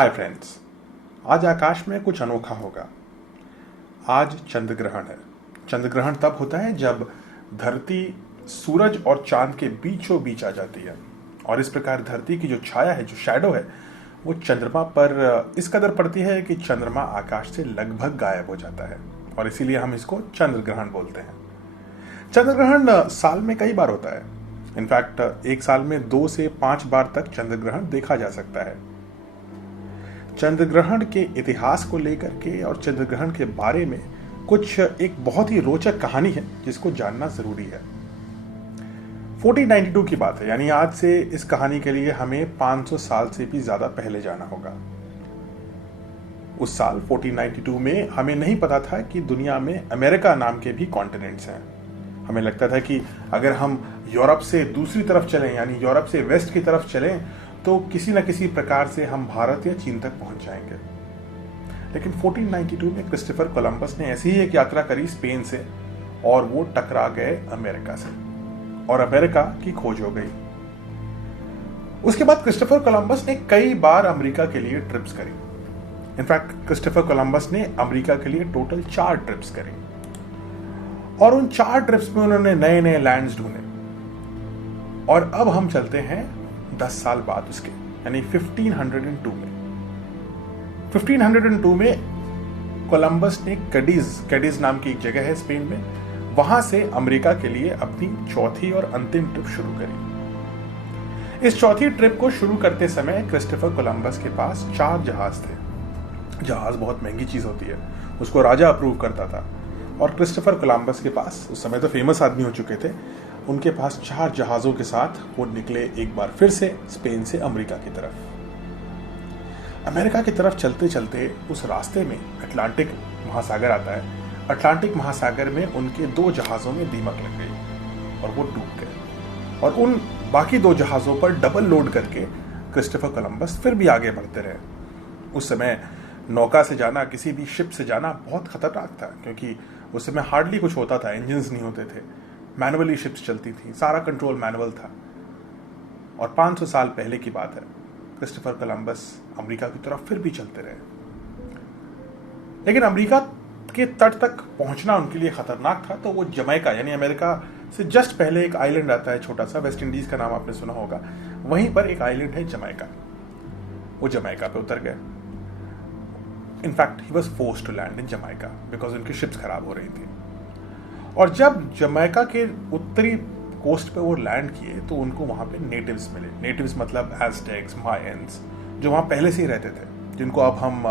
Hi friends. आज आकाश में कुछ अनोखा होगा। आज चंद्र ग्रहण है। चंद्र ग्रहण तब होता है जब धरती सूरज और चांद के बीचों बीच आ जाती है और इस प्रकार धरती की जो छाया है, जो शैडो है, वो चंद्रमा पर इस कदर पड़ती है कि चंद्रमा आकाश से लगभग गायब हो जाता है और इसीलिए हम इसको चंद्र ग्रहण बोलते हैं। चंद्र ग्रहण साल में कई बार होता है। इनफैक्ट एक साल में 2 से 5 बार तक चंद्र ग्रहण देखा जा सकता है। चंद्र ग्रहण के इतिहास को लेकर के और चंद्र ग्रहण के बारे में कुछ एक बहुत ही रोचक कहानी है जिसको जानना जरूरी है। 1492 की बात है, यानी आज से इस कहानी के लिए हमें 500 साल से भी ज्यादा पहले जाना होगा। उस साल 1492 में हमें नहीं पता था कि दुनिया में अमेरिका नाम के भी कॉन्टिनेंट्स हैं। हमें लगता था कि अगर हम यूरोप से दूसरी तरफ चलें, यानी यूरोप से वेस्ट की तरफ चलें, तो किसी न किसी प्रकार से हम भारत या चीन तक पहुंच जाएंगे। लेकिन 1492 में क्रिस्टोफर कोलंबस ने ऐसी ही एक यात्रा करी स्पेन से और वो टकरा गए अमेरिका से और अमेरिका की खोज हो गई। उसके बाद क्रिस्टोफर कोलंबस ने कई बार अमेरिका के लिए ट्रिप्स करी। इनफैक्ट क्रिस्टोफर कोलंबस ने अमेरिका के लिए टोटल 4 ट्रिप्स करी और उन 4 ट्रिप्स में उन्होंने नए नए लैंड्स ढूंढे। और अब हम चलते हैं 10 साल बाद उसके, यानी 1502 में। 1502 में कोलंबस ने कैडिज नाम की एक जगह है स्पेन में, वहां से अमेरिका के लिए अपनी चौथी और अंतिम ट्रिप शुरू करी। इस चौथी ट्रिप को शुरू करते समय क्रिस्टोफर कोलंबस के पास 4 जहाज थे। जहाज बहुत महंगी चीज होती है, उसको राजा अप्रूव करता था और क्रिस्टोफर कोलंबस के पास, उस समय तो फेमस आदमी हो चुके थे, उनके पास 4 जहाजों के साथ वो निकले एक बार फिर से स्पेन से अमेरिका की तरफ। अमेरिका की तरफ चलते चलते उस रास्ते में अटलांटिक महासागर आता है। अटलांटिक महासागर में उनके 2 जहाजों में दीमक लग गई और वो डूब गए और उन बाकी 2 जहाजों पर डबल लोड करके क्रिस्टोफर कोलंबस फिर भी आगे बढ़ते रहे। उस समय नौका से जाना, किसी भी शिप से जाना बहुत खतरनाक था, क्योंकि उस समय हार्डली कुछ होता था, इंजन्स नहीं होते थे, मैनुअली शिप्स चलती थी, सारा कंट्रोल मैनुअल था। और 500 साल पहले की बात है, क्रिस्टोफर कोलंबस अमेरिका की तरफ फिर भी चलते रहे। लेकिन अमेरिका के तट तक पहुंचना उनके लिए खतरनाक था, तो वो जमैका, यानी अमेरिका से जस्ट पहले एक आइलैंड आता है छोटा सा, वेस्ट इंडीज का नाम आपने सुना होगा, वहीं पर एक आइलैंड है जमैका। वो जमैका पे उतर गए। In fact he was forced to land in Jamaica because उनकी शिप्स खराब हो रही थी। और जब जमैका के उत्तरी कोस्ट पे वो लैंड किए तो उनको वहां पे नेटिव्स मिले। नेटिव्स मतलब एज़टेक्स, मायंस, जो वहां पहले से ही रहते थे, जिनको अब हम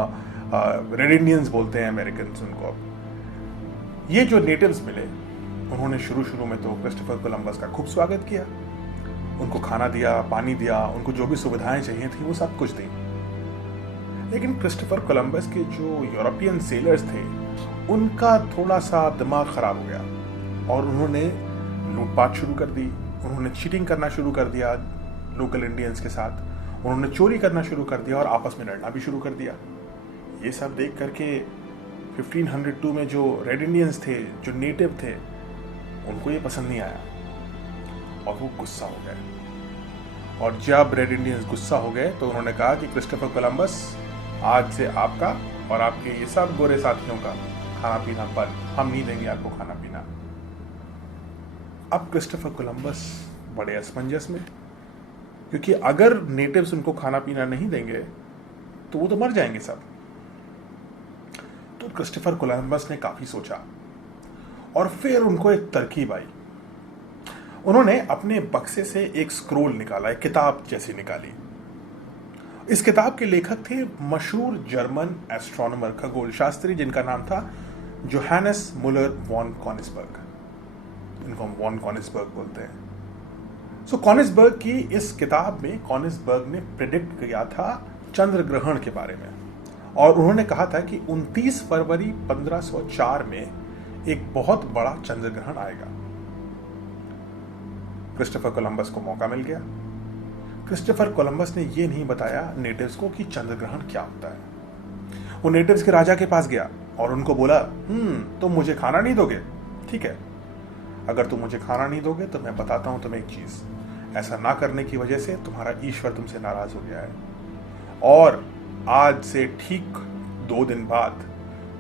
रेड इंडियंस बोलते हैं, अमेरिकन उनको। अब ये जो नेटिव्स मिले, उन्होंने शुरू में तो क्रिस्टोफर कोलंबस का खूब स्वागत किया, उनको खाना दिया, पानी दिया, उनको जो भी सुविधाएं चाहिए थी वो सब कुछ दी। लेकिन क्रिस्टोफर कोलंबस के जो यूरोपियन सेलर्स थे, उनका थोड़ा सा दिमाग खराब हो गया और उन्होंने लूटपाट शुरू कर दी। उन्होंने चीटिंग करना शुरू कर दिया लोकल इंडियंस के साथ, उन्होंने चोरी करना शुरू कर दिया और आपस में लड़ना भी शुरू कर दिया। ये सब देख करके 1502 में जो रेड इंडियंस थे, जो नेटिव थे, उनको ये पसंद नहीं आया और वो गुस्सा हो गए। और जब रेड इंडियंस गुस्सा हो गए तो उन्होंने कहा कि क्रिस्टोफर कोलंबस, आज से आपका और आपके ये सब गोरे साथियों का खाना पीना बंद, हम नहीं देंगे आपको खाना पीना। अब क्रिस्टोफर कोलंबस बड़े असमंजस में, क्योंकि अगर नेटिव्स उनको खाना पीना नहीं देंगे तो वो तो मर जाएंगे सब। तो क्रिस्टोफर कोलंबस ने काफी सोचा और फिर उनको एक तरकीब आई। उन्होंने अपने बक्से से एक स्क्रोल निकाला, एक किताब जैसी निकाली। इस किताब के लेखक थे मशहूर जर्मन एस्ट्रोनॉमर, खगोल शास्त्री, जिनका नाम था जोहानस मुलर वॉन कॉनिसबर्ग। इनको हम वॉन कॉनिसबर्ग बोलते हैं। सो कॉनिसबर्ग की इस किताब में कॉनिसबर्ग ने प्रेडिक्ट किया था चंद्र ग्रहण के बारे में और उन्होंने कहा था कि 29 फरवरी 1504 में एक बहुत बड़ा चंद्र ग्रहण आएगा। क्रिस्टोफर कोलंबस को मौका मिल गया। क्रिस्टोफर कोलंबस ने यह नहीं बताया नेटिव्स को कि चंद्र ग्रहण क्या होता है। वो नेटिव्स के राजा के पास गया और उनको बोला, तुम मुझे खाना नहीं दोगे? ठीक है, अगर तुम मुझे खाना नहीं दोगे तो मैं बताता हूं तुम्हें एक चीज, ऐसा ना करने की वजह से तुम्हारा ईश्वर तुमसे नाराज हो गया है और आज से ठीक 2 दिन बाद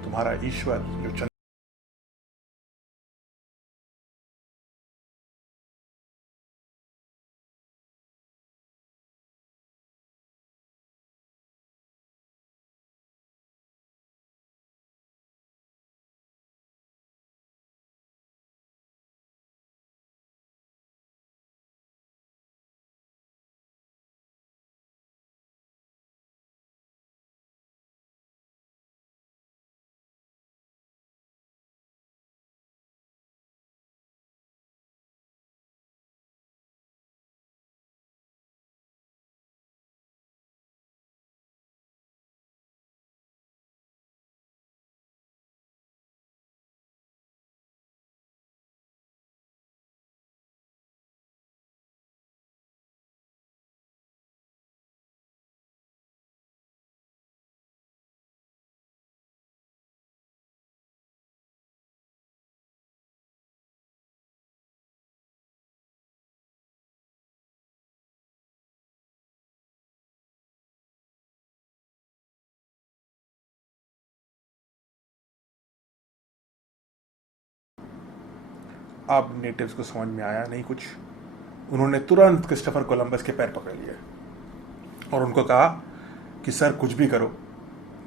तुम्हारा ईश्वर जो चंद्र अब नेटिव्स को समझ में आया नहीं कुछ। उन्होंने तुरंत क्रिस्टोफर कोलंबस के पैर पकड़ लिए और उनको कहा कि सर कुछ भी करो,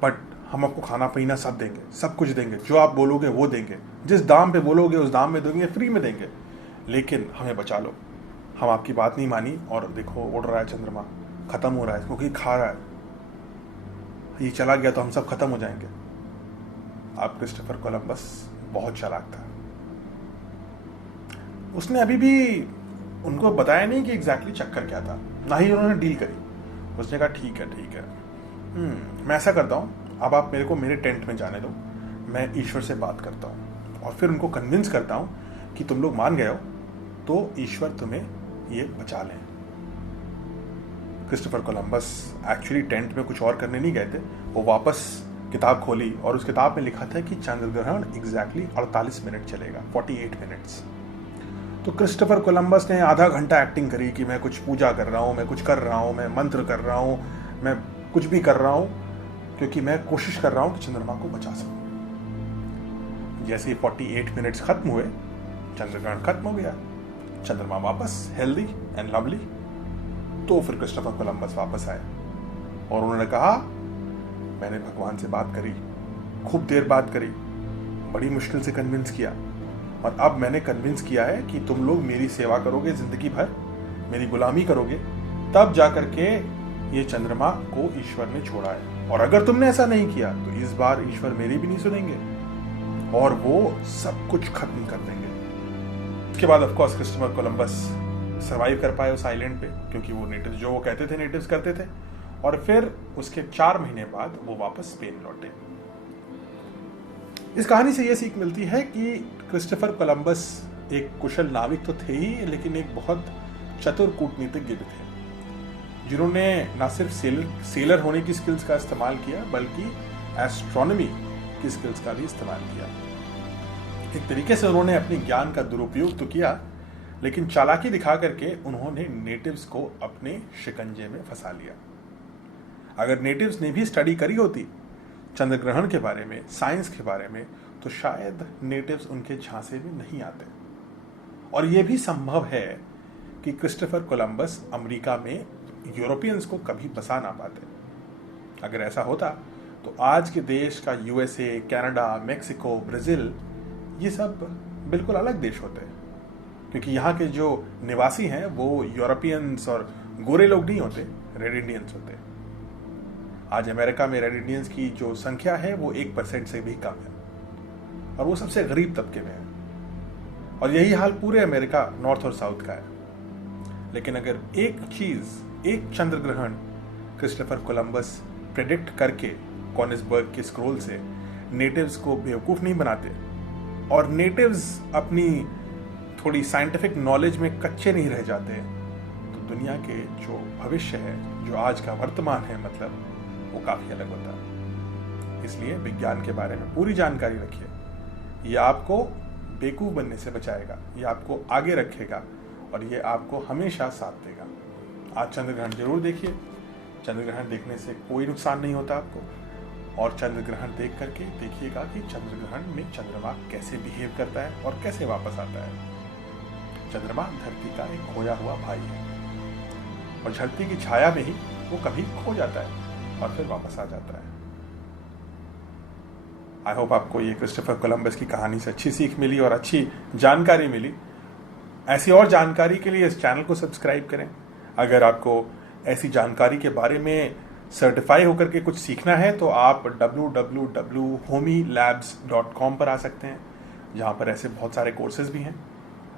बट हम आपको खाना पीना सब देंगे, सब कुछ देंगे, जो आप बोलोगे वो देंगे, जिस दाम पे बोलोगे उस दाम में देंगे, फ्री में देंगे, लेकिन हमें बचा लो। हम आपकी बात नहीं मानी और देखो उड़ रहा है चंद्रमा, खत्म हो रहा है क्योंकि खा रहा है, ये चला गया तो हम सब खत्म हो जाएंगे। अब क्रिस्टोफर कोलंबस बहुत चालाक था। उसने अभी भी उनको बताया नहीं कि एग्जैक्टली चक्कर क्या था, ना ही उन्होंने डील करी। उसने कहा ठीक है ठीक है, मैं ऐसा करता हूँ, अब आप मेरे को मेरे टेंट में जाने दो, मैं ईश्वर से बात करता हूँ और फिर उनको कन्विंस करता हूँ कि तुम लोग मान गए हो तो ईश्वर तुम्हें ये बचा लें। क्रिस्टोफर कोलंबस एक्चुअली टेंट में कुछ और करने नहीं गए थे, वो वापस किताब खोली और उस किताब में लिखा था कि चंद्र ग्रहण एग्जैक्टली 48 मिनट चलेगा, 48 मिनट्स। तो क्रिस्टोफर कोलंबस ने आधा घंटा एक्टिंग करी कि मैं कुछ पूजा कर रहा हूँ, मैं कुछ कर रहा हूँ, मैं मंत्र कर रहा हूँ, मैं कुछ भी कर रहा हूँ, क्योंकि मैं कोशिश कर रहा हूँ कि चंद्रमा को बचा सकूं। जैसे ही 48 मिनट्स खत्म हुए, चंद्रग्रहण खत्म हो गया, चंद्रमा वापस हेल्दी एंड लवली। तो फिर क्रिस्टोफर कोलंबस वापस आए और उन्होंने कहा मैंने भगवान से बात करी, खूब देर बात करी, बड़ी मुश्किल से कन्विंस किया, और अब मैंने कन्विंस किया है कि तुम लोग मेरी सेवा करोगे जिंदगी भर, मेरी गुलामी करोगे, तब जाकर के ये चंद्रमा को ईश्वर ने छोड़ा है। और अगर तुमने ऐसा नहीं किया तो इस बार ईश्वर मेरी भी नहीं सुनेंगे और वो सब कुछ खत्म कर देंगे। उसके बाद of course Christopher Columbus survive कर पाए उस आइलैंड पे, क्योंकि वो नेटिव्स जो वो कहते थे नेटिव्स करते थे, और फिर उसके 4 महीने बाद वो वापस स्पेन लौटे। इस कहानी से ये सीख मिलती है कि क्रिस्टोफर कोलंबस एक कुशल नाविक तो थे ही, लेकिन एक बहुत चतुर कूटनीतिज्ञ भी थे, जिन्होंने न सिर्फ सेलर होने की स्किल्स का इस्तेमाल किया बल्कि एस्ट्रोनॉमी की स्किल्स का भी इस्तेमाल किया। एक तरीके से उन्होंने अपने ज्ञान का दुरुपयोग तो किया, लेकिन चालाकी दिखा करके उन्होंने नेटिव्स को अपने शिकंजे में फंसा लिया। अगर नेटिव्स ने भी स्टडी करी होती चंद्र ग्रहण के बारे में, साइंस के बारे में, तो शायद नेटिव्स उनके झांसे में नहीं आते। और यह भी संभव है कि क्रिस्टोफर कोलंबस अमेरिका में यूरोपियंस को कभी बसा ना पाते। अगर ऐसा होता तो आज के देश का यूएसए, कनाडा, मेक्सिको, ब्राजील, ये सब बिल्कुल अलग देश होते, क्योंकि यहाँ के जो निवासी हैं वो यूरोपियंस और गोरे लोग नहीं होते, रेड इंडियंस होते। आज अमेरिका में रेड इंडियंस की जो संख्या है वो 1% से भी कम है, और वो सबसे गरीब तबके में है, और यही हाल पूरे अमेरिका नॉर्थ और साउथ का है। लेकिन अगर एक चीज, एक चंद्र ग्रहण क्रिस्टोफर कोलंबस प्रेडिक्ट करके कॉनिसबर्ग के स्क्रोल से नेटिव्स को बेवकूफ नहीं बनाते, और नेटिव्स अपनी थोड़ी साइंटिफिक नॉलेज में कच्चे नहीं रह जाते, तो दुनिया के जो भविष्य है, जो आज का वर्तमान है, मतलब वो काफी अलग होता है। इसलिए विज्ञान के बारे में पूरी जानकारी रखिए, ये आपको बेवकूफ बनने से बचाएगा, ये आपको आगे रखेगा, और ये आपको हमेशा साथ देगा। आज चंद्र ग्रहण जरूर देखिए, चंद्र ग्रहण देखने से कोई नुकसान नहीं होता आपको। और चंद्र ग्रहण देख करके देखिएगा कि चंद्र ग्रहण में चंद्रमा कैसे बिहेव करता है और कैसे वापस आता है। चंद्रमा धरती का एक खोया हुआ भाई है और धरती की छाया में ही वो कभी खो जाता है और फिर वापस आ जाता है। आई होप आपको ये क्रिस्टोफर कोलंबस की कहानी से अच्छी सीख मिली और अच्छी जानकारी मिली। ऐसी और जानकारी के लिए इस चैनल को सब्सक्राइब करें। अगर आपको ऐसी जानकारी के बारे में सर्टिफाई होकर के कुछ सीखना है तो आप www.homilabs.com पर आ सकते हैं, जहाँ पर ऐसे बहुत सारे कोर्सेज भी हैं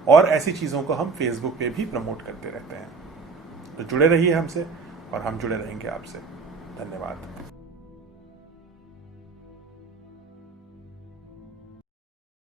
और ऐसी चीज़ों को हम फेसबुक पे भी प्रमोट करते रहते हैं। तो जुड़े रहिए हमसे और हम जुड़े रहेंगे आपसे। धन्यवाद।